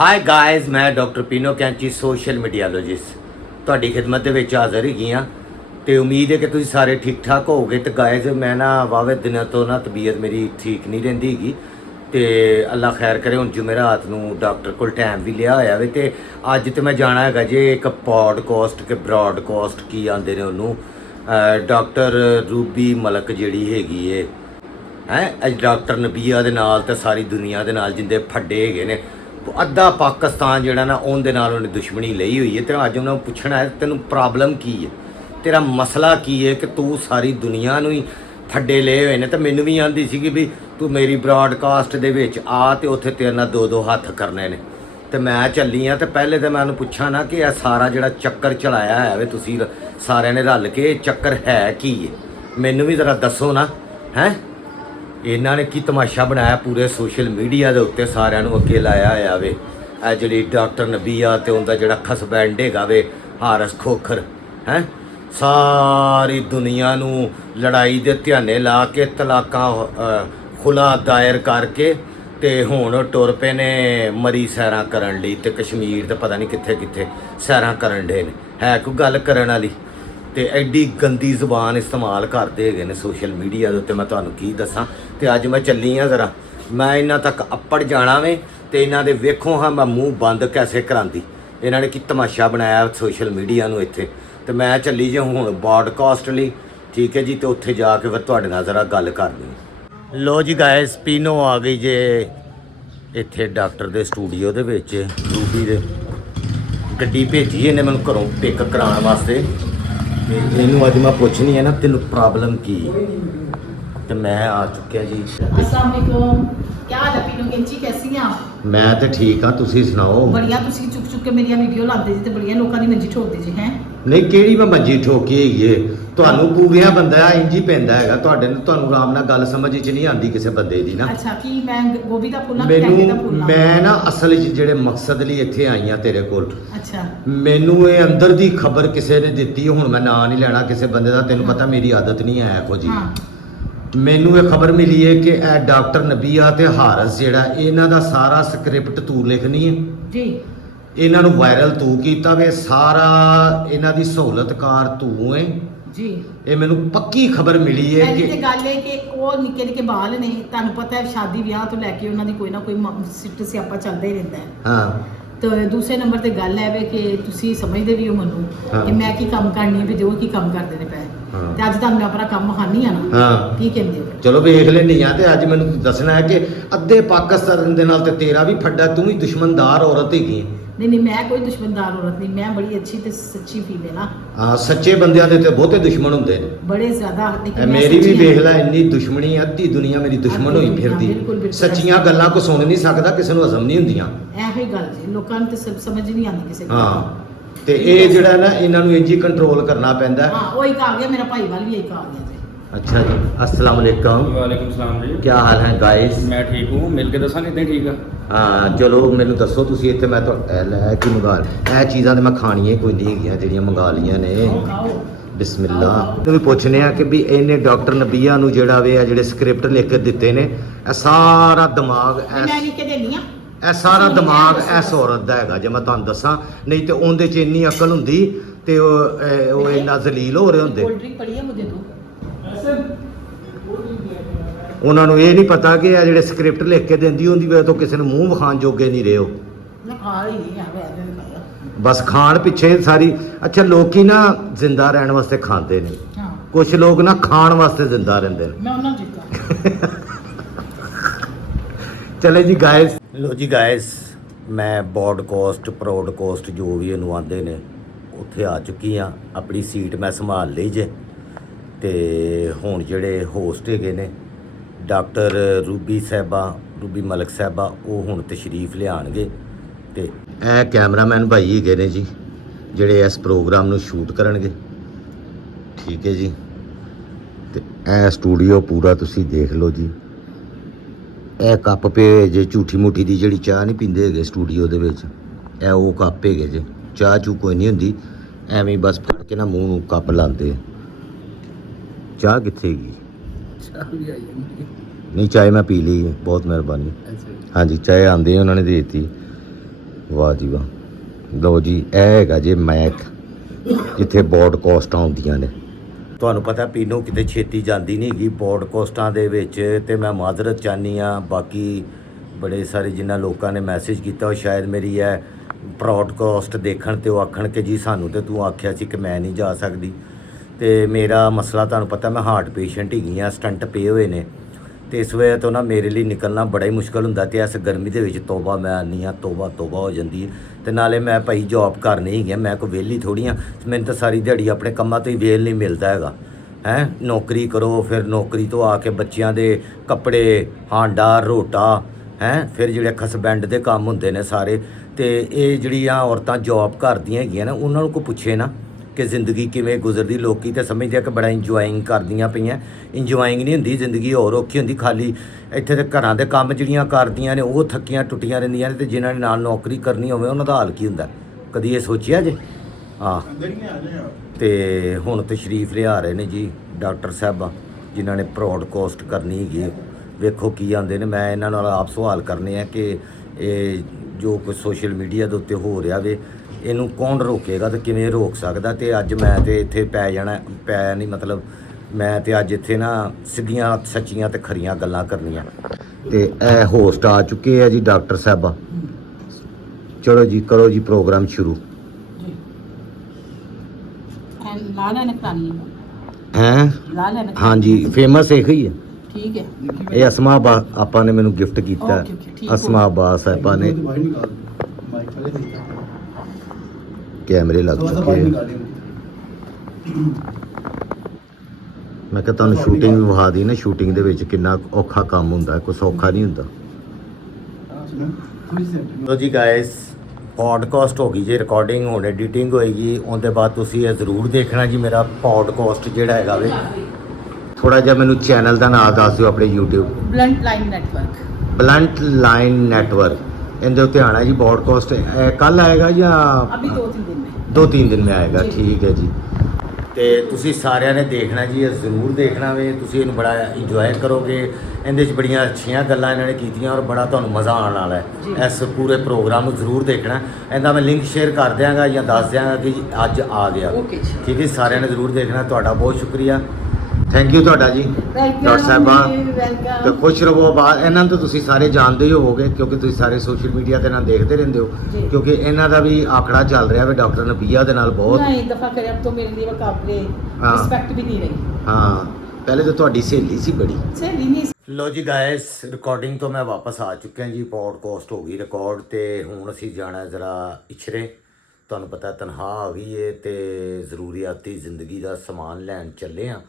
High guys, ਮੈਂ doctor ਪੀਨੋ ਕੈਂਚੀ social ਮੀਡੀਆਲੋਜਿਸਟ ਤੁਹਾਡੀ ਖਿਦਮਤ ਦੇ ਵਿੱਚ ਹਾਜ਼ਰ ਹੈਗੀ ਹਾਂ ਤੇ ਉਮੀਦ ਹੈ ਕਿ ਤੁਸੀਂ ਸਾਰੇ ਠੀਕ ਠਾਕ ਹੋਵੋਗੇ। ਤੇ ਗਾਇਜ਼, ਮੈਂ ਨਾ ਵਾਹਵੇ ਦਿਨਾਂ ਤੋਂ ਨਾ ਤਬੀਅਤ ਮੇਰੀ ਠੀਕ ਨਹੀਂ ਰਹਿੰਦੀ ਹੈਗੀ ਤੇ ਅੱਲਾ ਖੈਰ ਕਰੇ। ਹੁਣ ਜੁਮੇਰਾਤ ਨੂੰ ਡਾਕਟਰ ਕੋਲ ਟਾਈਮ ਵੀ ਲਿਆ ਹੋਇਆ ਵੇ ਤੇ ਅੱਜ ਤੇ ਮੈਂ ਜਾਣਾ ਹੈਗਾ ਜੇ ਇੱਕ ਪੋਡਕਾਸਟ ਕਿ ਬ੍ਰੌਡਕਾਸਟ ਕੀ ਆਉਂਦੇ ਨੇ ਉਹਨੂੰ, ਡਾਕਟਰ ਰੂਬੀ ਮਲਕ ਜਿਹੜੀ ਹੈਗੀ ਏ ਅੱਜ ਡਾਕਟਰ ਨਬੀਆ ਦੇ ਨਾਲ ਤੇ ਸਾਰੀ ਦੁਨੀਆ ਦੇ ਨਾਲ ਜਿੰਦੇ ਫੱਡੇ ਹੈਗੇ ਨੇ, ਅੱਧਾ ਪਾਕਿਸਤਾਨ ਜਿਹੜਾ ਨਾ ਉਹਦੇ ਨਾਲ ਉਹਨੇ ਦੁਸ਼ਮਣੀ ਲਈ ਹੋਈ ਹੈ। ਤੇ ਅੱਜ ਉਹਨਾਂ ਨੂੰ ਪੁੱਛਣਾ ਹੈ ਤੈਨੂੰ ਪ੍ਰੋਬਲਮ ਕੀ ਹੈ, ਤੇਰਾ ਮਸਲਾ ਕੀ ਹੈ ਕਿ ਤੂੰ ਸਾਰੀ ਦੁਨੀਆ ਨੂੰ ਹੀ ਫੱਡੇ ਲਏ ਹੋਏ ਨੇ। ਤੇ ਮੈਨੂੰ ਵੀ ਆਂਦੀ ਸੀਗੀ ਵੀ ਤੂੰ ਮੇਰੀ ਬ੍ਰੌਡਕਾਸਟ ਦੇ ਵਿੱਚ ਆ ਤੇ ਉੱਥੇ ਤੇਰੇ ਨਾਲ ਦੋ ਹੱਥ ਕਰਨੇ ਨੇ। ਤੇ ਮੈਂ ਚੱਲੀ ਆ ਤੇ ਪਹਿਲੇ ਤਾਂ ਮੈਂ ਉਹਨੂੰ ਪੁੱਛਾਂ ਨਾ ਕਿ ਇਹ ਸਾਰਾ ਜਿਹੜਾ ਚੱਕਰ ਚਲਾਇਆ ਹੈ ਵੇ ਤੁਸੀਂ ਸਾਰਿਆਂ ਨੇ ਰਲ ਕੇ, ਚੱਕਰ ਹੈ ਕੀ ਹੈ, ਮੈਨੂੰ ਵੀ ਜ਼ਰਾ ਦੱਸੋ ਨਾ। ਇਹਨਾਂ ਨੇ ਕੀ ਤਮਾਸ਼ਾ ਬਣਾਇਆ ਪੂਰੇ ਸੋਸ਼ਲ ਮੀਡੀਆ ਦੇ ਉੱਤੇ, ਸਾਰਿਆਂ ਨੂੰ ਅੱਗੇ ਲਾਇਆ ਹੋਇਆ ਵੇ। ਇਹ ਜਿਹੜੀ ਡਾਕਟਰ ਨਬੀਆ ਤੇ ਉਹਦਾ ਜਿਹੜਾ ਖਸਬੈਂਡ ਹੈਗਾ ਵੇ ਹਾਰਸ ਖੋਖਰ, ਸਾਰੀ ਦੁਨੀਆ ਨੂੰ ਲੜਾਈ ਦੇ ਧਿਆਨੇ ਲਾ ਕੇ ਤਲਾਕਾਂ ਖੁਲਾ ਦਾਇਰ ਕਰਕੇ ਤੇ ਹੁਣ ਟੁਰ ਪਏ ਨੇ ਮਰੀ ਸੈਰਾਂ ਕਰਨ ਲਈ। ਤੇ ਕਸ਼ਮੀਰ ਤੇ ਪਤਾ ਨਹੀਂ ਕਿੱਥੇ ਕਿੱਥੇ ਸੈਰਾਂ ਕਰਨ ਡੇ ਨੇ। ਹੈ ਕੋਈ ਗੱਲ ਕਰਨ ਵਾਲੀ? ਤੇ ਐਡੀ ਗੰਦੀ ਜ਼ੁਬਾਨ ਇਸਤੇਮਾਲ ਕਰਦੇ ਹੈਗੇ ਨੇ ਸੋਸ਼ਲ ਮੀਡੀਆ ਦੇ ਉੱਤੇ, ਮੈਂ ਤੁਹਾਨੂੰ ਕੀ ਦੱਸਾਂ। ਤੇ ਅੱਜ ਮੈਂ ਚੱਲੀ ਹਾਂ ਜ਼ਰਾ, ਮੈਂ ਇਹਨਾਂ ਤੱਕ ਅੱਪੜ ਜਾਣਾ ਵੇ ਤੇ ਇਹਨਾਂ ਦੇ ਵੇਖੋ ਹਾਂ ਮੈਂ ਮੂੰਹ ਬੰਦ ਕੈਸੇ ਕਰਾਂਦੀ। ਇਹਨਾਂ ਨੇ ਕੀ ਤਮਾਸ਼ਾ ਬਣਾਇਆ ਸੋਸ਼ਲ ਮੀਡੀਆ ਨੂੰ ਇੱਥੇ। ਤੇ ਮੈਂ ਚੱਲੀ ਜੇ ਹੁਣ ਬ੍ਰੌਡਕਾਸਟ ਲਈ, ਠੀਕ ਹੈ ਜੀ। ਤੇ ਉੱਥੇ ਜਾ ਕੇ ਫਿਰ ਤੁਹਾਡੇ ਨਾਲ ਜ਼ਰਾ ਗੱਲ ਕਰਨੀ। ਲੋ ਜੀ ਗਾਇਸ, ਪੀਨੋ ਆ ਗਈ ਜੇ ਇੱਥੇ ਡਾਕਟਰ ਦੇ ਸਟੂਡੀਓ ਦੇ ਵਿੱਚ। ਰੂਬੀ ਦੇ ਗੱਡੀ ਭੇਜੀ ਇਹਨੇ ਮੈਨੂੰ ਘਰੋਂ ਪਿਕ ਕਰਾਉਣ ਵਾਸਤੇ। ਤੇ ਇਹਨੂੰ ਅੱਜ ਮੈਂ ਪੁੱਛਣੀ ਹੈ ਨਾ ਤੈਨੂੰ ਪ੍ਰੋਬਲਮ ਕੀ। ਤੇ ਮੈਂ ਆ ਚੁੱਕਿਆ ਜੀ। अस्सलाम वालेकुम, क्या हाल है पीनू कैंची, कैसी हैं आप? ਮੈਂ ਤੇ ਠੀਕ ਆ, ਤੁਸੀਂ ਸੁਣਾਓ। बढ़िया, तुसी चुक चुक के मेरी वीडियो लाते जी ते बढ़िया लोकां दी मंजी ठोकदे जी हैं। ਨਹੀਂ ਕਿਹੜੀ ਮੈਂ ਮੰਜੀ ਠੋਕੀ ਹੈਗੀ ਏ, ਤੁਹਾਨੂੰ ਪੂਰਿਆ ਬੰਦਾ ਇੰਜ ਹੀ ਪੈਂਦਾ ਹੈਗਾ। ਤੁਹਾਨੂੰ ਆਰਾਮ ਨਾਲ ਗੱਲ ਸਮਝ ਚ ਨਹੀਂ ਆਉਂਦੀ ਕਿਸੇ ਬੰਦੇ ਦੀ ਨਾ। अच्छा की मैं गोभी दा फुल्ला कि कैंडे दा ਮੈਨੂੰ फुल्ला? ਮੈਂ ਨਾ ਅਸਲ ਵਿੱਚ ਜਿਹੜੇ ਮਕਸਦ ਲਈ ਇੱਥੇ ਆਈ ਆ ਤੇਰੇ ਕੋਲ, अच्छा ਮੈਨੂੰ ਇਹ ਅੰਦਰ ਦੀ ਖਬਰ ਕਿਸੇ ਨੇ ਦਿੱਤੀ। ਹੁਣ ਮੈਂ ਨਾਂ ਨਹੀਂ ਲੈਣਾ ਕਿਸੇ ਬੰਦੇ ਦਾ, ਤੈਨੂੰ ਪਤਾ ਮੇਰੀ ਆਦਤ ਨਹੀਂ ਹੈ ਇਹੋ ਜੀ। हाँ ਮੈਨੂੰ ਇਹ ਖਬਰ ਮਿਲੀ ਹੈ ਕਿ ਇਹ ਡਾਕਟਰ ਨਬੀਆ ਤੇ ਹਾਰਸ ਜਿਹੜਾ ਇਹਨਾਂ ਦਾ ਸਾਰਾ ਸਕ੍ਰਿਪਟ ਤੂੰ ਲਿਖਣੀ ਹੈ, जी ਇਹਨਾਂ ਨੂੰ ਵਾਇਰਲ ਤੂੰ ਕੀਤਾ ਵੇ, ਸਾਰਾ ਇਹਨਾਂ ਦੀ ਸਹੂਲਤਕਾਰ ਤੂੰ ਹੈ। जी ਇਹ ਮੈਨੂੰ ਪੱਕੀ ਖਬਰ ਮਿਲੀ ਹੈ ਪਹਿਲੀ ਕਿ ਤੇ ਗੱਲ ਹੈ ਕਿ ਉਹ ਨਿੱਕੇ ਨਿੱਕੇ ਬਾਲ ਨੇ, ਤੁਹਾਨੂੰ ਪਤਾ ਹੈ ਸ਼ਾਦੀ ਵਿਆਹ ਤੋਂ ਲੈ ਕੇ ਉਹਨਾਂ ਦੀ ਕੋਈ ਨਾ ਕੋਈ ਸਿੱਟ ਸਿਆਪਾ ਚੱਲਦਾ ਹੀ ਰਹਿੰਦਾ ਹੈ। ਹਾਂ ਤੇ ਦੂਸਰੇ ਨੰਬਰ ਤੇ ਗੱਲ ਹੈ ਵੇ ਕਿ ਤੁਸੀਂ ਸਮਝਦੇ ਵੀ ਹੋ ਮੈਨੂੰ ਹਾਂ। ਕਿ ਮੈਂ ਕੀ ਕੰਮ ਕਰਨੀ ਵੀ ਜੋ ਕੀ ਕੰਮ ਕਰਦੇ ਨੇ ਪਏ। ਹਾਂ। ਤੇ ਅੱਜ ਤੁਹਾਨੂੰ ਮੈਂ ਆਪਣਾ ਕੰਮ ਖਾਨੀ ਆ ਨਾ। ਹਾਂ ਕੀ ਕਹਿੰਦੇ ਹੋ? ਚਲੋ ਵੇਖ ਲੈਣੀ ਆ। ਤੇ ਅੱਜ ਮੈਨੂੰ ਦੱਸਣਾ ਹੈ ਕਿ ਅੱਧੇ ਪਾਕਿਸਤਾਨ ਦੇ ਨਾਲ ਤੇ ਤੇਰਾ ਵੀ ਫੱਡਾ, ਤੂੰ ਵੀ ਦੁਸ਼ਮਣਦਾਰ ਔਰਤ ਹੈਗੀ। नहीं नहीं, मैं कोई दुश्मनदार औरत नहीं, मैं बड़ी अच्छी ते सच्ची फीमेल हाँ। ਹਾਂ, ਸੱਚੇ ਬੰਦਿਆਂ ਦੇ ਤੇ ਬਹੁਤੇ ਦੁਸ਼ਮਣ ਹੁੰਦੇ ਨੇ। बड़े ज्यादा, लेकिन मैं ਮੇਰੀ ਵੀ सच्ची ਵੇਖ हाँ। ਲੈ ਇੰਨੀ ਦੁਸ਼ਮਣੀ, ਅੱਧੀ ਦੁਨੀਆ ਮੇਰੀ ਦੁਸ਼ਮਣ ਹੋਈ ਫਿਰਦੀ। ਬਿਲਕੁਲ, ਬਿਲਕੁਲ। ਸੱਚੀਆਂ ਗੱਲਾਂ ਕੋ ਸੁਣ ਨਹੀਂ ਸਕਦਾ, ਕਿਸੇ ਨੂੰ ਹਜ਼ਮ ਨਹੀਂ ਹੁੰਦੀਆਂ। ਇਹੋ ਹੀ ਗੱਲ ਜੀ, ਲੋਕਾਂ ਨੂੰ ਤੇ ਸਮਝ ਨਹੀਂ ਆਉਂਦੀ ਕਿਸੇ ਦੀ। ਹਾਂ, ਤੇ ਇਹ ਜਿਹੜਾ ਨਾ ਇਹਨਾਂ ਨੂੰ ਇੰਜ ਹੀ ਕੰਟਰੋਲ ਕਰਨਾ ਪੈਂਦਾ। हाँ वो एक आ गया, मेरा भाई वाल भी एक आ गया जी। अच्छा जी, अस्सलाम वालेकुम। वालेकुम सलाम जी। क्या हाल है गाइस? मैं ठीक हूँ, मिल के दसा कितने ठीक है। ਹਾਂ ਚਲੋ ਮੈਨੂੰ ਦੱਸੋ ਤੁਸੀਂ ਇੱਥੇ ਮੈਂ ਤੁਹਾਡਾ ਲੈ ਕੇ ਮੰਗਾ ਇਹ ਚੀਜ਼ਾਂ ਤੇ ਮੈਂ ਖਾਣੀਆਂ ਕੋਈ ਨਹੀਂ ਹੈਗੀਆਂ ਜਿਹੜੀਆਂ ਮੰਗਾ ਲੀਆਂ ਨੇ। खाओ खाओ। ਬਿਸਮਿਲ੍ਲਾ। ਤੇ ਵੀ ਪੁੱਛਨੇ ਆ ਕਿ ਵੀ ਇਹਨੇ ਡਾਕਟਰ ਨਬੀਆ ਨੂੰ ਜਿਹੜਾ ਵੇ ਆ ਜਿਹੜੇ ਸਕ੍ਰਿਪਟ ਲਿਖ ਕੇ ਦਿੱਤੇ ਨੇ, ਇਹ ਸਾਰਾ ਦਿਮਾਗ मैं नहीं के देनी हाँ। ਇਹ ਸਾਰਾ ਦਿਮਾਗ ਇਸ ਔਰਤ ਦਾ ਹੈਗਾ। ਜੇ ਮੈਂ ਤੁਹਾਨੂੰ ਦੱਸਾਂ, ਨਹੀਂ ਤੇ ਉਹਦੇ 'ਚ ਇੰਨੀ ਅਕਲ ਹੁੰਦੀ ਤੇ ਉਹ ਇੰਨਾ ਜ਼ਲੀਲ ਹੋ ਰਹੇ ਹੁੰਦੇ। कोल्ड ड्रिंक पड़ी है मुझे तो। ਉਹਨਾਂ ਨੂੰ ਇਹ ਨਹੀਂ ਪਤਾ ਕਿ ਇਹ ਜਿਹੜੇ ਸਕ੍ਰਿਪਟ ਲਿਖ ਕੇ ਦਿੰਦੀ ਹੁੰਦੀ ਵੇ ਤੋਂ ਕਿਸੇ ਨੂੰ ਮੂੰਹ ਵਿਖਾਣ ਜੋਗੇ ਨਹੀਂ ਰਹੇ ਹੋ। मैं खा ही नहीं है, वैसे नहीं खाया। ਬਸ ਖਾਣ ਪਿੱਛੇ ਸਾਰੀ। ਅੱਛਾ, ਲੋਕੀ ਨਾ ਜ਼ਿੰਦਾ ਰਹਿਣ ਵਾਸਤੇ ਖਾਂਦੇ ਨੇ, हाँ ਕੁਝ ਲੋਕ ਨਾ ਖਾਣ ਵਾਸਤੇ ਜ਼ਿੰਦਾ ਰਹਿੰਦੇ ਨੇ। मैं उन्हें जीता। ਚਲੇ ਜੀ ਗਾਇਸ। ਲੋ ਜੀ ਗਾਇਸ, ਮੈਂ ਬ੍ਰੌਡਕਾਸਟ ਜੋ ਵੀ ਇਹਨੂੰ ਆਉਂਦੇ ਨੇ ਉੱਥੇ ਆ ਚੁੱਕੀ ਆ। ਆਪਣੀ ਸੀਟ ਮੈਂ ਸੰਭਾਲ ਲਈ ਜੇ। ਤੇ ਹੁਣ ਜਿਹੜੇ ਹੋਸਟ ਹੈਗੇ ਨੇ ਡਾਕਟਰ ਰੂਬੀ ਮਲਕ ਸਾਹਿਬਾ, ਉਹ ਹੁਣ ਤਸ਼ਰੀਫ ਲਿਆਣਗੇ। ਤੇ ਇਹ ਕੈਮਰਾਮੈਨ ਭਾਈ ਹੈਗੇ ਨੇ ਜੀ ਜਿਹੜੇ ਇਸ ਪ੍ਰੋਗਰਾਮ ਨੂੰ ਸ਼ੂਟ ਕਰਨਗੇ, ਠੀਕ ਹੈ ਜੀ। ਤੇ ਇਹ ਸਟੂਡੀਓ ਪੂਰਾ ਤੁਸੀਂ ਦੇਖ ਲਓ ਜੀ। ਇਹ ਕੱਪ ਪਏ ਜੇ ਝੂਠੀ ਮੂਠੀ ਦੀ ਜਿਹੜੀ ਚਾਹ ਨਹੀਂ ਪੀਂਦੇ ਹੈਗੇ ਸਟੂਡੀਓ ਦੇ ਵਿੱਚ, ਇਹ ਉਹ ਕੱਪ ਹੈਗੇ ਜੇ। ਚਾਹ ਚੂ ਕੋਈ ਨਹੀਂ ਹੁੰਦੀ, ਐਵੇਂ ਬਸ ਫੜ ਕੇ ਨਾ ਮੂੰਹ ਨੂੰ ਕੱਪ ਲਾਉਂਦੇ। ਚਾਹ ਕਿੱਥੇ ਹੈਗੀ? ਨਹੀਂ, ਚਾਹ ਮੈਂ ਪੀ ਲਈ ਹੈ, ਬਹੁਤ ਮਿਹਰਬਾਨੀ। ਹਾਂਜੀ, ਚਾਹ ਆਂਦੇ ਉਹਨਾਂ ਨੇ ਦੇ ਦਿੱਤੀ। ਵਾਹ ਜੀ ਵਾਹ। ਲਓ ਜੀ, ਇਹ ਹੈਗਾ ਜੇ ਮੈਕ ਜਿੱਥੇ ਬੌਡਕਾਸਟਾਂ ਹੁੰਦੀਆਂ ਨੇ। ਤੁਹਾਨੂੰ ਪਤਾ ਪੀਨੋ ਕਿਤੇ ਛੇਤੀ ਜਾਂਦੀ ਨਹੀਂ ਹੈਗੀ ਬੌਡਕਾਸਟਾਂ ਦੇ ਵਿੱਚ, ਤੇ ਮੈਂ ਮਾਜ਼ਰਤ ਚਾਹੁੰਦੀ ਹਾਂ। ਬਾਕੀ ਬੜੇ ਸਾਰੇ ਜਿਨ੍ਹਾਂ ਲੋਕਾਂ ਨੇ ਮੈਸੇਜ ਕੀਤਾ ਉਹ ਸ਼ਾਇਦ ਮੇਰੀ ਹੈ ਪ੍ਰੋਡਕਾਸਟ ਦੇਖਣ ਤੇ ਉਹ ਆਖਣ ਕਿ ਜੀ ਸਾਨੂੰ ਤੇ ਤੂੰ ਆਖਿਆ ਸੀ ਕਿ ਮੈਂ ਨਹੀਂ ਜਾ ਸਕਦੀ। ਤੇ ਮੇਰਾ ਮਸਲਾ ਤੁਹਾਨੂੰ ਪਤਾ, ਮੈਂ ਹਾਰਟ ਪੇਸ਼ੈਂਟ ਹੈਗੀ ਆ, ਸਟੰਟ ਪਏ ਹੋਏ ਨੇ, ਤੇ ਇਸ ਵਜ੍ਹਾ ਤੋਂ ਨਾ ਮੇਰੇ ਲਈ ਨਿਕਲਣਾ ਬੜਾ ਹੀ ਮੁਸ਼ਕਲ ਹੁੰਦਾ। ਤੇ ਇਸ ਗਰਮੀ ਦੇ ਵਿੱਚ ਤੋਬਾ ਮੈਂ ਆਨੀ ਆ, ਤੋਬਾ ਹੋ ਜਾਂਦੀ ਹੈ। ਤੇ ਨਾਲੇ ਮੈਂ ਭਾਈ ਜੌਬ ਕਰਨੀ ਹੈਗੀ ਆ, ਮੈਂ ਕੋਈ ਵਿਹਲੀ ਥੋੜ੍ਹੀ ਆ। ਮੈਨੂੰ ਤਾਂ ਸਾਰੀ ਦਿਹਾੜੀ ਆਪਣੇ ਕੰਮਾਂ ਤੋਂ ਹੀ ਵੇਲ ਨਹੀਂ ਮਿਲਦਾ ਹੈਗਾ ਹੈ। ਨੌਕਰੀ ਕਰੋ, ਫਿਰ ਨੌਕਰੀ ਤੋਂ ਆ ਕੇ ਬੱਚਿਆਂ ਦੇ ਕੱਪੜੇ, ਹਾਂਡਾ ਰੋਟਾ ਹੈ, ਫਿਰ ਜਿਹੜੇ ਹਸਬੈਂਡ ਦੇ ਕੰਮ ਹੁੰਦੇ ਨੇ ਸਾਰੇ। ਤੇ ਇਹ ਜਿਹੜੀਆਂ ਔਰਤਾਂ ਜੌਬ ਕਰਦੀਆਂ ਹੈਗੀਆਂ ਨਾ, ਉਹਨਾਂ ਨੂੰ ਕੋਈ ਪੁੱਛੇ ਨਾ ਕਿ ਜ਼ਿੰਦਗੀ ਕਿਵੇਂ ਗੁਜ਼ਰਦੀ। ਲੋਕੀ ਤਾਂ ਸਮਝਦੇ ਆ ਕਿ ਬੜਾ ਇੰਜੋਇੰਗ ਕਰਦੀਆਂ ਪਈਆਂ। ਇੰਜੋਇੰਗ ਨਹੀਂ ਹੁੰਦੀ ਜ਼ਿੰਦਗੀ, ਹੋਰ ਔਖੀ ਹੁੰਦੀ। ਖਾਲੀ ਇੱਥੇ ਤੇ ਘਰਾਂ ਦੇ ਕੰਮ ਜਿਹੜੀਆਂ ਕਰਦੀਆਂ ਨੇ ਉਹ ਥੱਕੀਆਂ ਟੁੱਟੀਆਂ ਰਹਿੰਦੀਆਂ ਨੇ, ਤੇ ਜਿਨ੍ਹਾਂ ਨੇ ਨਾਲ ਨੌਕਰੀ ਕਰਨੀ ਹੋਵੇ ਉਹਨਾਂ ਦਾ ਹਾਲ ਕੀ ਹੁੰਦਾ, ਕਦੀ ਇਹ ਸੋਚਿਆ ਜੇ? ਹਾਂ। ਤੇ ਹੁਣ ਤਸ਼ਰੀਫ ਲਿਆ ਰਹੇ ਨੇ ਜੀ ਡਾਕਟਰ ਸਾਹਿਬਾਂ ਜਿਨ੍ਹਾਂ ਨੇ ਪ੍ਰੋਡਕਾਸਟ ਕਰਨੀ ਹੈਗੀ। ਵੇਖੋ ਕੀ ਆਉਂਦੇ ਨੇ। ਮੈਂ ਇਹਨਾਂ ਨਾਲ ਆਪ ਸਵਾਲ ਕਰਨੇ ਆ ਕਿ ਇਹ ਜੋ ਕੁਝ ਸੋਸ਼ਲ ਮੀਡੀਆ ਦੇ ਉੱਤੇ ਹੋ ਰਿਹਾ ਵੇ, ਇਹਨੂੰ ਕੌਣ ਰੋਕੇਗਾ ਤੇ ਕਿਵੇਂ ਰੋਕ ਸਕਦਾ। ਤੇ ਅੱਜ ਮੈਂ ਤੇ ਇੱਥੇ ਪੈ ਜਾਣਾ, ਪੈ ਨਹੀਂ ਮਤਲਬ ਮੈਂ ਤੇ ਅੱਜ ਇੱਥੇ ਨਾ ਸਿੱਧੀਆਂ ਸੱਚੀਆਂ ਤੇ ਖਰੀਆਂ ਗੱਲਾਂ ਕਰਨੀਆਂ। ਤੇ ਇਹ ਹੋਸਟ ਆ ਚੁੱਕੇ ਆ ਜੀ ਡਾਕਟਰ ਸਾਹਿਬਾ। ਚਲੋ ਜੀ, ਕਰੋ ਜੀ ਪ੍ਰੋਗਰਾਮ ਸ਼ੁਰੂ। ਲਾ ਲੈਣ ਕਰਾਨੀ ਹੈ ਲਾ ਲੈਣ। ਹਾਂਜੀ, ਫੇਮਸ ਇਹੋ ਹੀ ਹੈ। ਠੀਕ ਹੈ। ਇਹ ਅਸਮਾ ਆਪਾਂ ਨੇ ਮੈਨੂੰ ਗਿਫਟ ਕੀਤਾ। ਓਕੇ, ਓਕੇ, ਠੀਕ ਅਸਮਾ ਅਬਾਸ ਸਾਹਿਬਾਂ ਨੇ ਕੈਮਰੇ ਲੱਗ ਚੁੱਕੇ ਆ। ਮੈਂ ਕਿਹਾ ਤੁਹਾਨੂੰ ਸ਼ੂਟਿੰਗ ਵਿਖਾ ਦੀ ਨਾ, ਸ਼ੂਟਿੰਗ ਦੇ ਵਿੱਚ ਕਿੰਨਾ ਔਖਾ ਕੰਮ ਹੁੰਦਾ, ਕੋਈ ਸੌਖਾ ਨਹੀਂ ਹੁੰਦਾ। ਲੋ ਜੀ ਗਾਇਸ, ਪੌਡਕਾਸਟ ਹੋ ਗਈ ਜੀ ਰਿਕਾਰਡਿੰਗ, ਹੁਣ ਐਡੀਟਿੰਗ ਹੋਏਗੀ। ਉਹਦੇ ਬਾਅਦ ਤੁਸੀਂ ਇਹ ਜ਼ਰੂਰ ਦੇਖਣਾ ਜੀ ਮੇਰਾ ਪੌਡਕਾਸਟ ਜਿਹੜਾ ਹੈਗਾ ਵੇ। ਥੋੜਾ ਜਿਹਾ ਮੈਨੂੰ ਚੈਨਲ ਦਾ ਨਾਮ ਦੱਸ ਦਿਓ ਆਪਣੇ YouTube। Blunt line network. Blunt line network, ਇਹਦੇ ਉੱਤੇ ਆਣਾ ਜੀ ਪੌਡਕਾਸਟ। ਕੱਲ ਆਏਗਾ ਜਾਂ ਅਭੀ 2-3 ਦਿਨ में 2-3 ਦਿਨ में ਆਏਗਾ? ਠੀਕ ਹੈ ਜੀ। ਤੇ ਤੁਸੀਂ ਸਾਰਿਆਂ ਨੇ ਦੇਖਣਾ ਜੀ, ਇਹ ਜ਼ਰੂਰ ਦੇਖਣਾ ਵੇ। ਤੁਸੀਂ ਇਹਨੂੰ ਬੜਾ ਇੰਜੋਏ ਕਰੋਗੇ। ਇਹਦੇ 'ਚ ਬੜੀਆਂ ਅੱਛੀਆਂ ਗੱਲਾਂ ਇਹਨਾਂ ਨੇ ਕੀਤੀਆਂ ਔਰ ਬੜਾ ਤੁਹਾਨੂੰ ਮਜ਼ਾ ਆਉਣ ਵਾਲਾ ਹੈ। ਇਸ ਪੂਰੇ ਪ੍ਰੋਗਰਾਮ ਨੂੰ ਜ਼ਰੂਰ ਦੇਖਣਾ। ਇਹਦਾ ਮੈਂ ਲਿੰਕ ਸ਼ੇਅਰ ਕਰ ਦਿਆਂਗਾ ਜਾਂ ਦੱਸ ਦਿਆਂਗਾ ਕਿ ਅੱਜ ਆ ਗਿਆ। ਓਕੇ ਜੀ। ਠੀਕ ਹੈ, ਸਾਰਿਆਂ ਨੇ ਜ਼ਰੂਰ ਦੇਖਣਾ। ਤੁਹਾਡਾ ਬਹੁਤ ਸ਼ੁਕਰੀਆ, ਥੈਂਕ ਯੂ ਤੁਹਾਡਾ ਜੀ ਡਾਕਟਰ ਸਾਹਿਬਾਂ। ਤੇ ਖੁਸ਼ ਰਹੋ। ਬਾਅਦ ਇਹਨਾਂ ਨੂੰ ਤਾਂ ਤੁਸੀਂ ਸਾਰੇ ਜਾਣਦੇ ਹੀ ਹੋਵੋਗੇ ਕਿਉਂਕਿ ਤੁਸੀਂ ਸਾਰੇ ਸੋਸ਼ਲ ਮੀਡੀਆ ਤੇ ਨਾਲ ਦੇਖਦੇ ਰਹਿੰਦੇ ਹੋ। ਜੀ। ਕਿਉਂਕਿ ਇਹਨਾਂ ਦਾ ਵੀ ਆંકੜਾ ਚੱਲ ਰਿਹਾ ਵੇ ਡਾਕਟਰ ਨਬੀਆ ਦੇ ਨਾਲ ਬਹੁਤ। नहीं दफा करे अब तो मेरे लिए वो काबिले हाँ। रिस्पेक्ट भी नहीं रही। ਹਾਂ, ਪਹਿਲੇ ਤਾਂ ਤੁਹਾਡੀ ਸਹੇਲੀ ਸੀ ਬੜੀ। सहेली नहीं। ਲੋ ਜੀ ਗਾਇਸ, ਰਿਕਾਰਡਿੰਗ ਤੋਂ ਮੈਂ ਵਾਪਸ ਆ ਚੁੱਕਿਆ ਜੀ। ਪੌਡਕਾਸਟ ਹੋ ਗਈ ਰਿਕਾਰਡ ਤੇ ਹੁਣ ਅਸੀਂ ਜਾਣਾ ਜ਼ਰਾ ਇਛਰੇ। ਤੁਹਾਨੂੰ ਪਤਾ ਤਨਖਾਹ ਆ ਗਈ ਏ ਤੇ ਜ਼ਰੂਰੀਆਤੀ ਜ਼ਿੰਦਗੀ ਦਾ ਸਮਾਨ ਲੈਣ ਚੱਲੇ ਆ।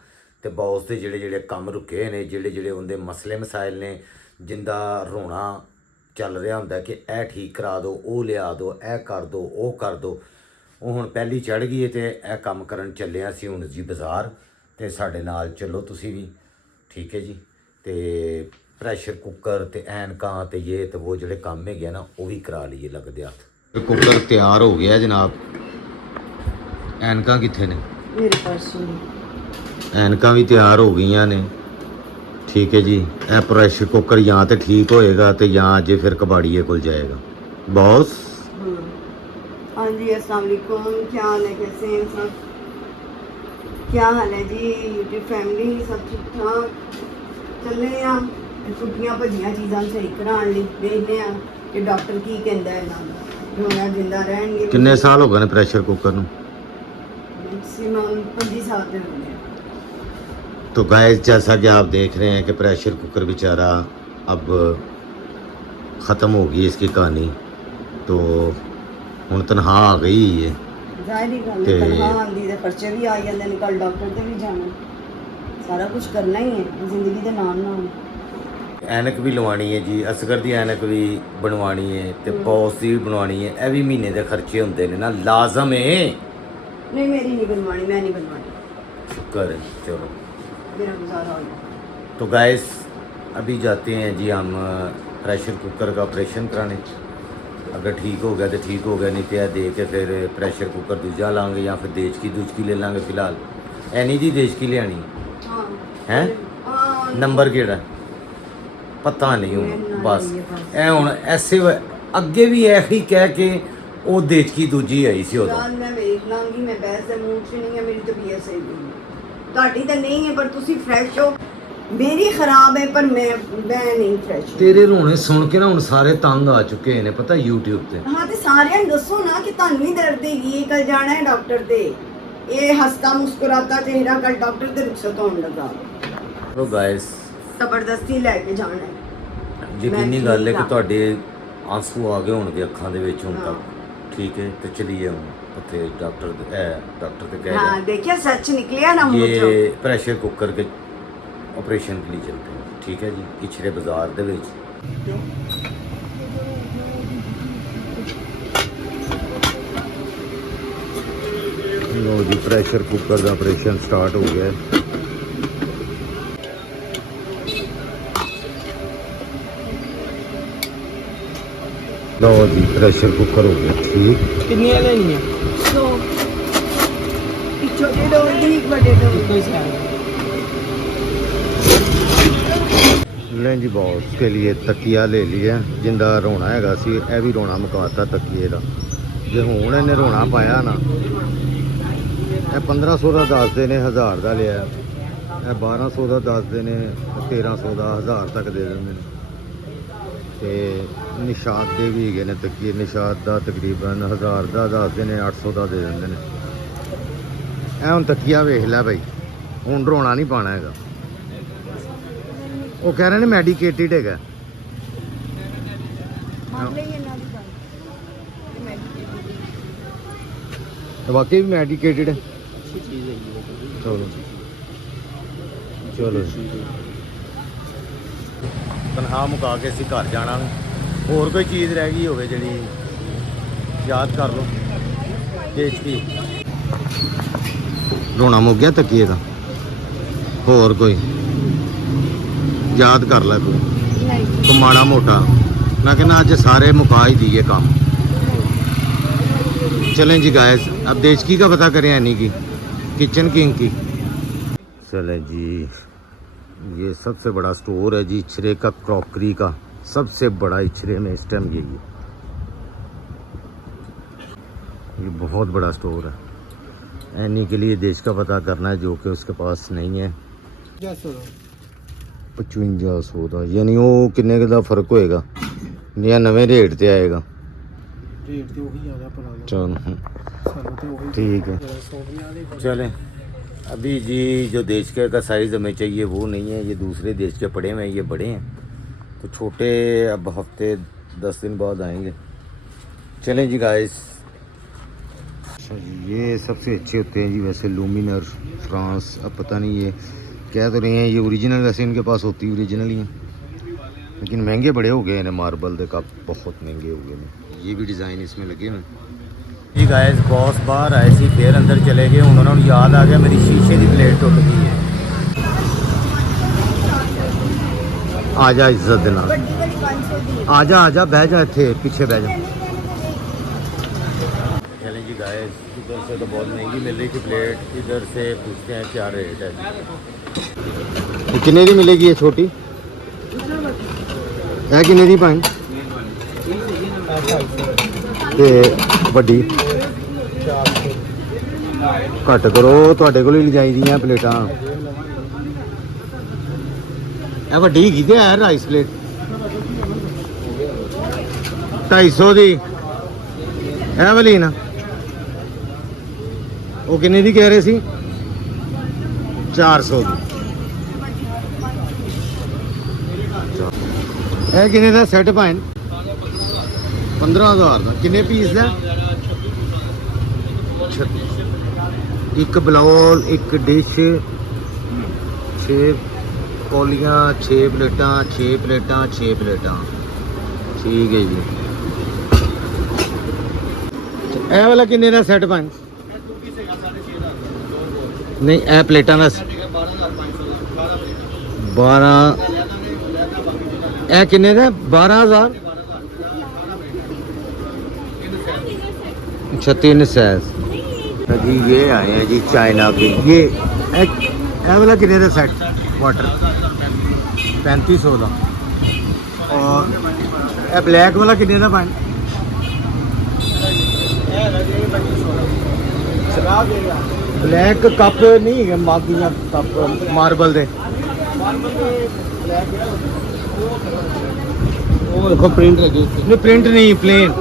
ਤੇ ਬੌਸ ਦੇ ਜਿਹੜੇ ਕੰਮ ਰੁਕੇ ਨੇ, ਜਿਹੜੇ ਉਹਦੇ ਮਸਲੇ ਮਸਾਇਲ ਨੇ, ਜਿੰਦਾ ਰੋਣਾ ਚੱਲ ਰਿਹਾ ਹੁੰਦਾ ਕਿ ਇਹ ਠੀਕ ਕਰਾ ਦਿਓ, ਉਹ ਲਿਆ ਦਿਓ, ਇਹ ਕਰ ਦਿਓ, ਉਹ ਕਰ ਦਿਓ। ਉਹ ਹੁਣ ਪਹਿਲੀ ਚੜ੍ਹ ਗਈ ਤੇ ਇਹ ਕੰਮ ਕਰਨ ਚੱਲੇ ਹਾਂ ਅਸੀਂ ਹੁਣ ਜੀ ਬਾਜ਼ਾਰ। ਤੇ ਸਾਡੇ ਨਾਲ ਚੱਲੋ ਤੁਸੀਂ ਵੀ, ਠੀਕ ਹੈ ਜੀ। ਤੇ ਪ੍ਰੈਸ਼ਰ ਕੁੱਕਰ ਤੇ ਐਨਕਾਂ ਤੇ ਇਹ ਤੇ ਉਹ ਜਿਹੜੇ ਕੰਮ ਹੈਗੇ ਨਾ ਉਹ ਵੀ ਕਰਾ ਲਈਏ ਲੱਗਦੇ ਹੱਥ। ਕੁੱਕਰ ਤਿਆਰ ਹੋ ਗਿਆ ਜਨਾਬ। ਐਨਕਾਂ ਕਿੱਥੇ ਨੇ? मेरे पास ਐਨਕਾਂ ਵੀ ਤਿਆਰ ਹੋ ਗਈਆਂ ਨੇ, ਠੀਕ ਹੈ ਜੀ। ਇਹ ਪ੍ਰੈਸ਼ਰ ਕੁੱਕਰ ਜਾਂ ਤੇ ਠੀਕ ਹੋਏਗਾ ਤੇ ਜਾਂ ਅਜੇ ਫਿਰ ਕਬਾੜੀਏ ਕੋਲ ਜਾਏਗਾ। ਬੌਸ हाँ जी, अस्सलाम वालेकुम। क्या हाल है, कैसे हैं सब? क्या हाल है जी यूट्यूब फैमिली? सब ठीक ठाक? चले हैं छुट्टियां भजियां चीज़ां सही कराने ਲਈ देखने हैं कि डॉक्टर की कहता है ना रोना जिंदा रहेंगे। ਕਿੰਨੇ ਸਾਲ ਹੋ ਗਏ ਨੇ ਪ੍ਰੈਸ਼ਰ ਕੁੱਕਰ ਨੂੰ? मैक्सिमम 25 साल के हो गए। तो गाइस, जैसा कि आप देख रहे हैं कि प्रेशर कुकर बेचारा अब ख़त्म हो गई इसकी कहानी। तो ਹੁਣ ਤਨਖਾਹ ਆ ਗਈ ਹੈ। ਜ਼ਾਹਿਰ ਹੀ ਗੱਲ ਤੇ- ਹੈ, ਤਨਖਾਹ ਆਉਂਦੀ ਤੇ ਖਰਚੇ ਵੀ ਆ ਜਾਂਦੇ ਨੇ, ਕੱਲ ਡਾਕਟਰ ਤੇ ਵੀ ਜਾਣਾ, ਸਾਰਾ ਕੁਝ ਕਰਨਾ ਹੀ ਹੈ ਜ਼ਿੰਦਗੀ ਦੇ ਨਾਲ ਨਾਲ। ਐਨਕ ਵੀ ਲਵਾਉਣੀ ਹੈ ਜੀ, ਅਸਗਰ ਦੀ ਐਨਕ ਵੀ ਬਣਵਾਉਣੀ ਹੈ ਤੇ ਬੌਸ ਦੀ ਵੀ ਬਣਵਾਉਣੀ ਹੈ। ਇਹ ਵੀ ਮਹੀਨੇ ਦੇ ਖਰਚੇ ਹੁੰਦੇ ਨੇ ਨਾ, ਲਾਜ਼ਮ ਹੈ। नहीं मेरी नहीं बनवानी, मैं नहीं बनवानी, शुक्र है, चलो। मेरा गुजारा हो जाए। तो गाइस, अभी जाते हैं जी हम प्रेशर कुकर का ऑपरेशन कराने। अगर ठीक हो गया तो ठीक हो गया, नहीं तो दे के फिर प्रेशर कुकर दूजा लाँगे या फिर देज की ले लाँगे। फिलहाल ऐ नहीं जी देज की ले आनी हाँ है। हाँ नंबर केड़ा पता नहीं हूँ, बस ऐ हूँ ऐसे ਅੱਗੇ ਵੀ ਇਹੀ ਕਹਿ ਕੇ ਉਹ ਦੇਚਕੀ ਦੂਜੀ ਆਈ ਸੀ ਉਦੋਂ। ਗੱਲ ਮੈਂ ਵੇਖ ਲਾਂਗੀ, ਮੈਂ ਬਹਿਸ ਦੇ ਮੂਡ 'ਚ ਨਹੀਂ ਹੈ, ਮੇਰੀ ਤਬੀਅਤ ਸਹੀ ਨਹੀਂ ਹੈ। ਤੁਹਾਡੀ ਤਾਂ ਨਹੀਂ ਹੈ ਪਰ ਤੁਸੀਂ ਫਰੈਸ਼ ਹੋ, ਮੇਰੀ ਖਰਾਬ ਹੈ ਪਰ ਮੈਂ ਨਹੀਂ ਫਰੈਸ਼। ਤੇਰੇ ਰੋਣੇ ਸੁਣ ਕੇ ਨਾ ਹੁਣ ਸਾਰੇ ਤੰਗ ਆ ਚੁੱਕੇ ਨੇ ਪਤਾ YouTube ਤੇ। ਹਾਂ ਤੇ ਸਾਰਿਆਂ ਨੂੰ ਦੱਸੋ ਨਾ ਕਿ ਤੁਹਾਨੂੰ ਵੀ ਦਰਦ ਹੈਗੀ, ਕੱਲ ਜਾਣਾ ਹੈ ਡਾਕਟਰ ਤੇ। ਇਹ ਹੱਸਦਾ ਮੁਸਕਰਾਤਾ ਚਿਹਰਾ ਕੱਲ ਡਾਕਟਰ ਤੇ ਰੁਖਸਤ ਹੋਣ ਲੱਗਾ। ਲੋ ਗਾਇਸ, ਜ਼ਬਰਦਸਤੀ ਲੈ ਕੇ ਜਾਣਾ ਹੈ। ਯਕੀਨੀ ਗੱਲ ਹੈ ਕਿ ਠੀਕ ਆ। ਤੁਹਾਡੇ ਆਂਸੂ ਆ ਗਏ ਹੋਣਗੇ ਅੱਖਾਂ ਦੇ ਵਿੱਚ ਹੁਣ ਤੱਕ। ਠੀਕ ਹੈ ਤੇ ਚਲੀਏ ਹੁਣ ਉੱਥੇ ਡਾਕਟਰ ਤੇ ਕਹਿ हाँ ਰਹੇ देखिए सच निकलिया ना मुंह चो। ये प्रेशर कुकर के ऑपरेशन के लिए चलते हैं। ठीक है जी, इछरे बाजार ਦੇ ਵਿੱਚ। ਲੋ ਜੀ, ਪ੍ਰੈਸ਼ਰ ਕੁੱਕਰ ਦਾ ਆਪਰੇਸ਼ਨ ਸਟਾਰਟ ਹੋ ਗਿਆ ਹੈ। ਲੋ ਜੀ, ਪ੍ਰੈਸ਼ਰ ਕੁੱਕਰ ਹੋ ਗਿਆ ਠੀਕ। ਕਿੰਨੀਆਂ ਲੈਣੀਆਂ? तो एक छोटे डोर दी, एक बड़े डोर दी। ਕੋਈ ਸਾਲ ਲੰਜ ਬਾਕਸ के लिए तकिया ले लिया। जिंदा रोना हैगा सी, ਇਹ ਵੀ ਰੋਣਾ ਮੁਕਾਤਾ ਤਕੀਏ ਦਾ। ਜੇ ਹੁਣ ਇਹਨੇ ਰੋਣਾ ਪਾਇਆ ਨਾ, ਇਹ 1500 ਦਾ ਦੱਸਦੇ ਨੇ, 1000 ਦਾ ਲਿਆ। ਇਹ 1200 ਦਾ ਦੱਸਦੇ ਨੇ, 1300 ਦਾ, 1000 ਤੱਕ ਦੇ ਦਿੰਦੇ ਨੇ। ਤੇ ਨਿਸ਼ਾਦ ਦੇ ਵੀ ਹੈਗੇ ਨੇ ਤਕੀਏ। ਨਿਸ਼ਾਦ ਦਾ ਤਕਰੀਬਨ 1000 ਦਾ ਦੱਸਦੇ ਨੇ, 800 ਦਾ ਦੇ ਦਿੰਦੇ ਨੇ। ਇਹ ਹੁਣ ਤਕੀਆ ਵੇਖ ਲੈ ਭਾਈ, ਹੁਣ ਰੋਣਾ ਨਹੀਂ ਪਾਣਾ ਹੈਗਾ। ਉਹ ਕਹਿ ਰਹੇ ਨੇ ਮੈਡੀਕੇਟਿਡ ਹੈਗਾ। मान लेंगे ना भी बात। ਵਾਕਈ ਵੀ ਮੈਡੀਕੇਟਿਡ ਹੈ। ਅੱਛੀ ਚੀਜ਼ ਹੈਗੀ ਹੈ ਕੋਈ। ਚਲੋ ਚਲੋ ਤਨਖਾਹ ਮੁਕਾ ਕੇ ਅਸੀਂ ਘਰ ਜਾਣਾ। ਹੋਰ ਕੋਈ ਚੀਜ਼ ਰਹਿ ਗਈ ਹੋਵੇ ਜਿਹੜੀ ਯਾਦ ਕਰ ਲਓ। ਦੇਖ ਕੀ ਰੋਣਾ ਮੁੱਕ ਗਿਆ ਤਕੀਏ ਦਾ। ਹੋਰ ਕੋਈ ਯਾਦ ਕਰ ਲੈ ਕੋਈ ਮਾੜਾ ਮੋਟਾ। ਮੈਂ ਕਹਿੰਦਾ ਅੱਜ ਸਾਰੇ ਮੁਕਾ ही दिए काम। चलें जी गाइस, अब देचकी का पता करें यानी कि किचन किंग की। चलें जी, ये सबसे बड़ा स्टोर है जी इछरे का, क्रॉकरी का सबसे बड़ा इछरे में इस टाइम यही है। ये बहुत बड़ा स्टोर है। एनी के लिए देश का पता करना है जो कि उसके पास नहीं है। 5500 ਦਾ, ਯਾਨੀ ਉਹ ਕਿੰਨੇ ਕੁ ਦਾ ਫਰਕ ਹੋਏਗਾ ਜਾਂ ਨਵੇਂ ਰੇਟ ਤੇ ਆਏਗਾ? ਰੇਟ ਤੇ ਉਹੀ ਜ਼ਿਆਦਾ ਪੁਰਾਣਾ। चलो ਸਾਨੂੰ ਤੇ ਉਹੀ ठीक है। 150 ਦੇ। चलें अभी जी, जो देश के का साइज़ हमें चाहिए वो नहीं है। ये दूसरे देश के पड़े हुए हैं, ये बड़े हैं। तो छोटे अब हफ्ते 10 दिन बाद आएंगे। चलें जी गाइस। अच्छा जी, ये सबसे अच्छे होते हैं जी वैसे, लूमिनर फ्रांस। अब पता नहीं ये कह तो रहे हैं ये ओरिजिनल, वैसे इनके पास होती ओरिजिनल ही है, लेकिन महंगे बड़े हो गए हैं। मार्बल के कप बहुत महंगे हो गए हैं। ये भी डिज़ाइन इसमें लगे हुए हैं जी गाइस। बॉस बाहर आए सी, फिर अंदर चले गए। उन्होंने याद आ गया मेरी शीशे की प्लेट टुट गई है। आ जा इज्जत देना, बड़ी बड़ी 500 दी। आ जा बह जा, इतने पीछे बह जा। चलें जी गाइस, इधर से तो बहुत महंगी मिल रही थी प्लेट। इधर से पूछते हैं क्या रेट है। कितने की मिलेगी ये छोटी है? कितने की पाइन ਤੇ ਵੱਡੀ? ਘੱਟ ਕਰੋ, ਤੁਹਾਡੇ ਕੋਲ ਹੀ ਲਿਜਾਈਦੀਆਂ ਪਲੇਟਾਂ। ਇਹ ਵੱਡੀ ਹੈਗੀ ਤੇ ਹੈ ਰਾਈਸ ਪਲੇਟ 250 ਦੀ। ਇਹ ਵਾਲੀ ਨਾ, ਉਹ ਕਿੰਨੇ ਦੀ ਕਹਿ ਰਹੇ ਸੀ? 400 ਦੀ। ਇਹ ਕਿੰਨੇ ਦਾ ਸੈੱਟ ਪਾਇਨ? 15000 ਦਾ। ਕਿੰਨੇ ਪੀਸ ਦਾ? ਇੱਕ ਬਲਾਉਲ, ਇੱਕ ਡਿਸ਼, 6 ਕੌਲੀਆਂ, 6 ਪਲੇਟਾਂ, 6 ਪਲੇਟਾਂ, 6 ਪਲੇਟਾਂ। ਠੀਕ ਹੈ ਜੀ। ਇਹ ਵਾਲਾ ਕਿੰਨੇ ਦਾ ਸੈੱਟ ਪਾਇਨ? ਨਹੀਂ, ਇਹ ਪਲੇਟਾਂ ਦਾ 12। ਇਹ ਕਿੰਨੇ ਦਾ? 12000। अच्छा, 3 साइज जी। ये आए हैं जी चाइना के। ये वाला कितने का सेट? वाटर 3500 का। और ਇਹ ਬਲੈਕ ਵਾਲਾ ਕਿੰਨੇ ਦਾ ਭਾਈ? ਬਲੈਕ ਕੱਪ ਨਹੀਂ ਹੈਗੇ, ਮਾਗੀਆਂ ਕੱਪ ਮਾਰਬਲ ਦੇ। ਉਹ ਦੇਖੋ ਪ੍ਰਿੰਟ ਲੱਗੀ ਉੱਤੇ। नहीं प्रिंट नहीं, प्लेन।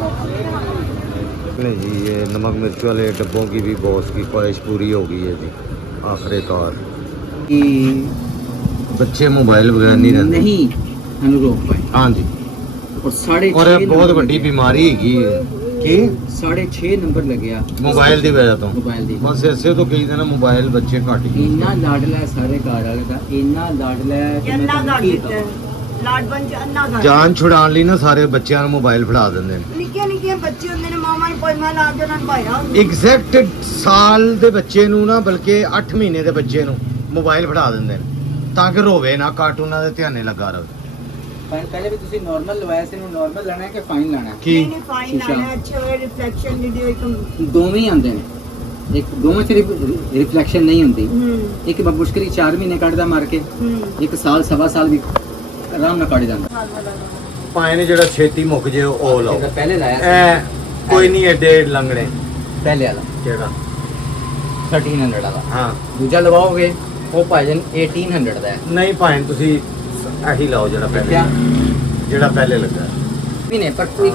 नहीं जी, ये नमक मिर्च वाले डब्बों की भी बॉस की ख्वाहिश पूरी हो गई है जी आखिरकार। कि बच्चे मोबाइल बगैर नहीं रहते। नहीं हम रोक पाए हाँ जी, और साढ़े और छः ये बहुत नंबर बड़ी लगे। बीमारी हैगी है कि 6.5 नंबर लगे मोबाइल की वजह तो मोबाइल दी बस ऐसे तो कई दिन मोबाइल बच्चे घट गए। इन्ना लाडला है सारे घर वाले का, इन्ना लाडला है कि मैं ਅੰਨਾ तुहानू ਕਰ की ਦਿੱਤਾ बतावां। ਲਾਡ ਬਣ ਕੇ ਅੰਨਾ ਕਰ ਜਾਨ ਛੁਡਾਉਣ ਲਈ ਨਾ ਸਾਰੇ ਬੱਚਿਆਂ ਨੂੰ ਮੋਬਾਈਲ ਫੜਾ ਦਿੰਦੇ ਨੇ। ਨਿੱਕੇ ਨਿੱਕੇ ਬੱਚੇ ਹੁੰਦੇ ਨੇ ਮਾਮਾ ਨੂੰ ਪੋਇਮਾ ਲਾ ਕੇ ਉਹਨਾਂ ਨੂੰ ਭਾਇਆ ਹੁੰਦਾ ਐਗਜ਼ੈਕਟ ਸਾਲ ਦੇ ਬੱਚੇ ਨੂੰ ਨਾ, ਬਲਕਿ 8 ਮਹੀਨੇ ਦੇ ਬੱਚੇ ਨੂੰ ਮੋਬਾਈਲ ਫੜਾ ਦਿੰਦੇ ਨੇ ਤਾਂ ਕਿ ਰੋਵੇ ਨਾ, ਕਾਰਟੂਨਾਂ ਦੇ ਧਿਆਨੇ ਲੱਗਾ ਰਹੇ। पहले भी तुसी नॉर्मल लवाया से नॉर्मल लाना है कि फाइन लाना है? ਕੀ ਨਹੀਂ ਨਹੀਂ ਫਾਈਨ ਲਾਣਾ ਅੱਛੇ ਹੋਏ ਰਿਫਲੈਕਸ਼ਨ ਵੀਡੀਓ ਇੱਕ दोवें ही आंदे ने, एक दोवें च रिफ्लैक्शन नहीं होंदी। एक मुश्किल 4 महीने कटदा मार के, एक साल सवा साल भी आराम ना कट जांदा। ਭਾਵੇਂ ਨੇ ਜਿਹੜਾ ਛੇਤੀ ਮੁੱਕ ਜੇ ਉਹ ਲਾਓ। जेड़ा पहले लाया ਐ ਕੋਈ ਨਹੀਂ ਐਡੇ ਲੰਗੜੇ। पहले वाला ਕਿਹੜਾ? 1300 वाला, ਹਾਂ दूजा लवाओगे वो भाजन 1800 ਦਾ ਹੈ। ਨਹੀਂ ਭਾਵੇਂ ਤੁਸੀਂ ਇਹੀ ਲਾਓ ਜਿਹੜਾ ਪਹਿਲੇ क्या ਜਿਹੜਾ ਪਹਿਲੇ ਲੱਗਾ। भी नहीं, पर कोई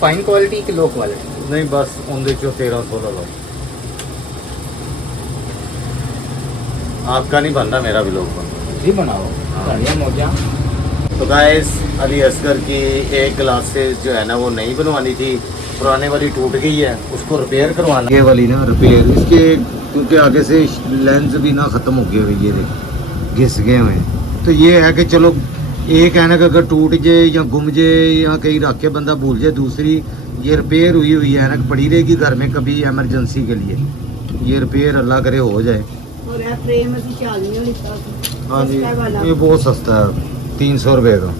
फाइन क्वालिटी की लो क्वालिटी। ਨਹੀਂ ਬਸ ਉਹਦੇ ਚੋਂ 1300 ਦਾ ਲਾਓ। आपका नहीं बनता, मेरा भी लोग बनता। जी बनाओ हाँ। बढ़िया मौजा। तो गाइस, अली असगर की एक ग्लासेस जो है ना वो नहीं बनवानी थी, पुराने वाली टूट गई है, उसको रिपेयर करवाना। ये वाली ना रिपेयर इसके, क्योंकि आगे से लेंस भी ना ख़त्म हो गए हुए, ये देख घिस गए हुए हैं। तो ये है कि चलो एक ऐनक अगर टूट जाए या गुम जाए या कहीं रख के बंदा भूल जाए, दूसरी ये रिपेयर हुई हुई ऐनक पड़ी रहेगी घर में कभी एमरजेंसी के लिए। ये रिपेयर अल्लाह करे हो जाए। और ये फ्रेम ਅਸੀਂ 40 ਨੂੰ ਲਿੱਤਾ ਸੀ हाँ जी, सस्ता वाला। ये बहुत सस्ता है, 300 रुपये का।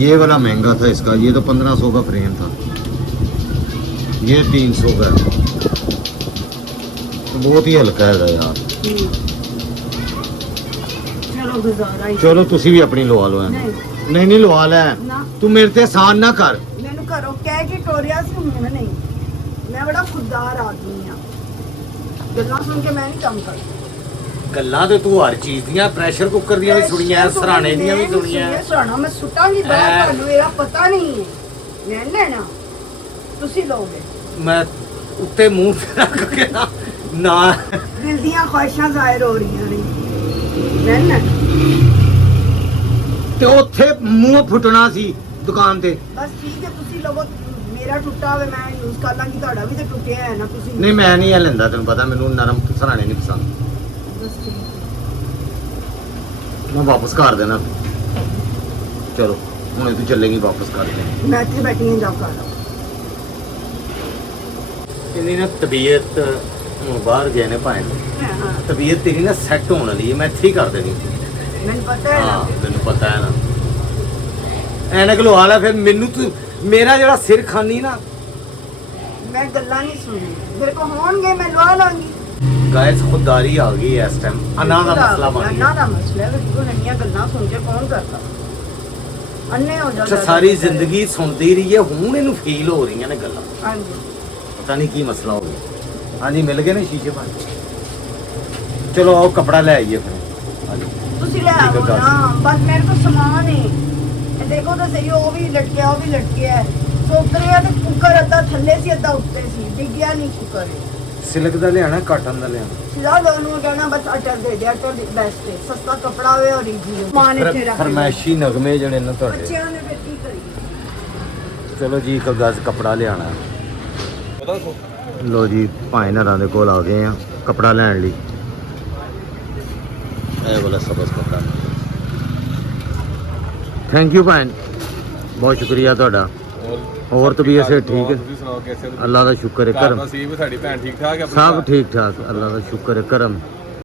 ये वाला महंगा था इसका, ये तो 1500 का फ्रेम था, ये 300 का है। तो बहुत ही हल्का है यार। ਚਲੋ ਗੁਜ਼ਾਰਾ ਹੀ चलो तुसी भी अपनी लवा लो। नहीं। नहीं नहीं लवा ले, ਨਾ तू मेरे ते एहसान ना कर। ਮੈਨੂੰ ਘਰੋਂ ਕਹਿ ਕੇ ਟੋਰਿਆ ਸੀ ਹੁਣ ਨਹੀਂ। ਮੈਂ ਬੜਾ ਖੁਦਦਾਰ ਆਦਮੀ ਆ, ਗੱਲਾਂ ਸੁਣ ਕੇ ਮੈਂ ਨਹੀਂ ਕੰਮ ਕਰਦੀ। ਗੱਲਾਂ ਤੇ ਤੂੰ ਹਰ ਚੀਜ਼ ਦੀਆਂ, ਪ੍ਰੈਸ਼ਰ ਕੁੱਕਰ ਦੀਆਂ ਵੀ ਸੁਣੀਆਂ, ਸਰਾਣੇ ਦੀਆਂ ਵੀ ਸੁਣੀਆਂ। ਸਰਾਣਾ ਮੈਂ ਸੁੱਟਾਂਗੀ ਬਾਹਰ, ਐ। ਤੁਹਾਨੂੰ ਇਹਦਾ ਪਤਾ ਨਹੀਂ ਹੈ। ਮੈਂ ਲੈਣਾ, ਤੁਸੀਂ ਲਓਗੇ। ਮੈਂ ਉੱਤੇ ਮੂੰਹ ਤੇ ਰੱਖ ਕੇ ਨਾ ਦਿਲ ਦੀਆਂ ਖੁਆਇਸ਼ਾਂ ਜ਼ਾਹਿਰ ਹੋ ਰਹੀਆਂ ਨੇ। ਮੈਂ ਲੈਣਾ, ਤੇ ਉੱਥੇ ਮੂੰਹ ਫੁੱਟਣਾ ਸੀ ਦੁਕਾਨ ਤੇ। ਬਸ ਠੀਕ ਹੈ, ਤੁਸੀਂ ਲਵੋ। ਮੇਰਾ ਟੁੱਟਾ ਹੋਵੇ ਮੈਂ ਯੂਜ਼ ਕਰ ਲਾਂਗੀ, ਤੁਹਾਡਾ ਵੀ ਤੇ ਟੁੱਟਿਆ ਹੈ ਨਾ। ਤੁਸੀਂ ਨਹੀਂ ਮੈਂ ਨਹੀਂ ਇਹ ਲੈਂਦਾ, ਤੈਨੂੰ ਪਤਾ ਮੈਨੂੰ ਨਰਮ ਸਰਾਣੇ ਨਹੀਂ ਪਸੰਦ। ਬਸ ਠੀਕ ਹੈ। ਮੈਂ ਵਾਪਸ ਕਰ ਦੇਣਾ। ਚਲੋ ਹੁਣ ਤੂੰ ਚੱਲੇਗੀ ਵਾਪਸ ਕਰ ਦੇ। ਮੈਂ ਇੱਥੇ ਬੈਠੀ ਹਾਂ, ਜਾਓ ਕਰ ਲਓ। ਇਹਦੀ ਨਾ ਤਬੀਅਤ ਹੁਣ ਬਾਹਰ ਗਏ ਨੇ ਭਾਵੇਂ, ਹਾਂ, ਤਬੀਅਤ ਤੇਰੀ ਨਾ ਸੈੱਟ ਹੋਣ ਵਾਲੀ ਹੈ, ਮੈਂ ਇੱਥੇ ਹੀ ਕਰ ਦੇਣੀ। ਮੈਨੂੰ ਪਤਾ ਹੈ ਹਾਂ ਨਾ। ਤੈਨੂੰ ਪਤਾ ਹੈ ਨਾ। ਐਨਕ ਲਵਾ ਲੈ ਫਿਰ ਮੈਨੂੰ, ਤੂੰ ਮੇਰਾ ਜਿਹੜਾ ਸਿਰ ਖਾਨੀ ਨਾ। ਮੈਂ ਗੱਲਾਂ ਨਹੀਂ ਸੁਣਨੀ, ਮੇਰੇ ਕੋ ਹੋਣਗੇ ਮੈਂ ਲਵਾ ਲਾਂਗੀ। ਗਾਇਸ ਖੁਦਦਾਰੀ ਆ ਗਈ ਹੈ ਇਸ ਟਾਈਮ, ਅਨਾ ਦਾ ਮਸਲਾ ਬਣ ਅੰਨਾ ਗਿਆ। ਦਾ ਮਸਲਾ ਹੈ, ਬਿਲਕੁਲ ਇੰਨੀਆਂ ਗੱਲਾਂ ਸੁਣ ਕੇ ਕੌਣ ਕਰਦਾ। ਅੰਨੇ ਹੋ ਜਾਂਦਾ। ਅੱਛਾ ਸਾਰੀ ਜ਼ਿੰਦਗੀ ਸੁਣਦੀ ਰਹੀ ਹੈ, ਹੁਣ ਇਹਨੂੰ ਫੀਲ ਹੋ ਰਹੀਆਂ ਨੇ ਗੱਲਾਂ, ਹਾਂਜੀ, ਪਤਾ ਨਹੀਂ ਕੀ ਮਸਲਾ ਹੋ ਗਿਆ। ਹਾਂਜੀ ਮਿਲ ਗਏ ਨੇ ਸ਼ੀਸ਼ੇ ਭਾਂਡੇ। ਚਲੋ ਆਓ ਕਪੜਾ ਲੈ ਆਈਏ ਫਿਰ। ਹਾਂਜੀ ਤੁਸੀਂ ਲੈ ਠੀਕ ਹੈ, ਆਓ ਦੱਸ। ਨਾ, ਬਸ ਮੇਰੇ ਕੋਲ ਸਮਾਨ ਹੈ। ਇਹ ਦੇਖੋ ਤਾਂ ਸਹੀ, ਉਹ ਵੀ ਲਟਕਿਆ, ਉਹ ਵੀ ਲਟਕਿਆ। ਸੋਕਰਿਆ ਤੇ ਕੁੱਕਰ ਅੱਧਾ ਥੱਲੇ ਸੀ, ਅੱਧਾ ਉੱਤੇ ਸੀ, ਡਿੱਗਿਆ ਨਹੀਂ ਕੁੱਕਰ। ਸਿਲਕ ਦਾ ਲਿਆਣਾ, ਕਾਟਨ ਦਾ ਲਿਆਣਾ। ਸਿਲਾ ਦੋਨੋਂ ਕਹਿਣਾ ਬਸ ਅਟਰ ਦੇ ਦੇ, ਅਟਰ ਬੈਸਟ ਹੈ, ਸਸਤਾ ਕਪੜਾ ਹੋਵੇ ਔਰ ਈਜ਼ੀ ਹੋ। ਸਮਾਨ ਇੱਥੇ ਰੱਖ ਲਓ। ਫਰਮਾਇਸ਼ੀ ਨਗਮੇ ਜਿਹੜੇ ਨੇ ਤੁਹਾਡੇ। ਬੱਚਿਆਂ ਨੇ ਫਿਰ ਕੀ ਕਰੀਏ। ਚਲੋ ਜੀ ਇੱਕ ਗੱਜ ਕਪੜਾ ਲਿਆਣਾ। ਲੋ ਜੀ ਭਾਈ ਨਰਾਂ ਦੇ ਕੋਲ ਆ ਗਏ ਆ ਕਪੜਾ ਲੈਣ ਲਈ। ਇਹ ਵਾਲਾ ਸਬਜ਼ ਕਪੜਾ। ਥੈਂਕ ਯੂ ਭਾਈ, ਬਹੁਤ ਸ਼ੁਕਰੀਆ ਤੁਹਾਡਾ। ਹੋਰ ਤਬੀਅਤ ਸੇ ਠੀਕ ਹੈ? ਤੁਸੀਂ ਸੁਣਾਓ ਕੈਸੇ ਹੋ? ਅੱਲਾ ਦਾ ਸ਼ੁਕਰ ਹੈ, ਘਰ ਕਰਮ ਨਸੀਬ ਸਾਡੀ ਭੈਣ ਠੀਕ ਠਾਕ ਹੈ? ਸਭ ਠੀਕ ਠਾਕ, ਅੱਲਾ ਦਾ ਸ਼ੁਕਰ ਹੈ, ਕਰਮ।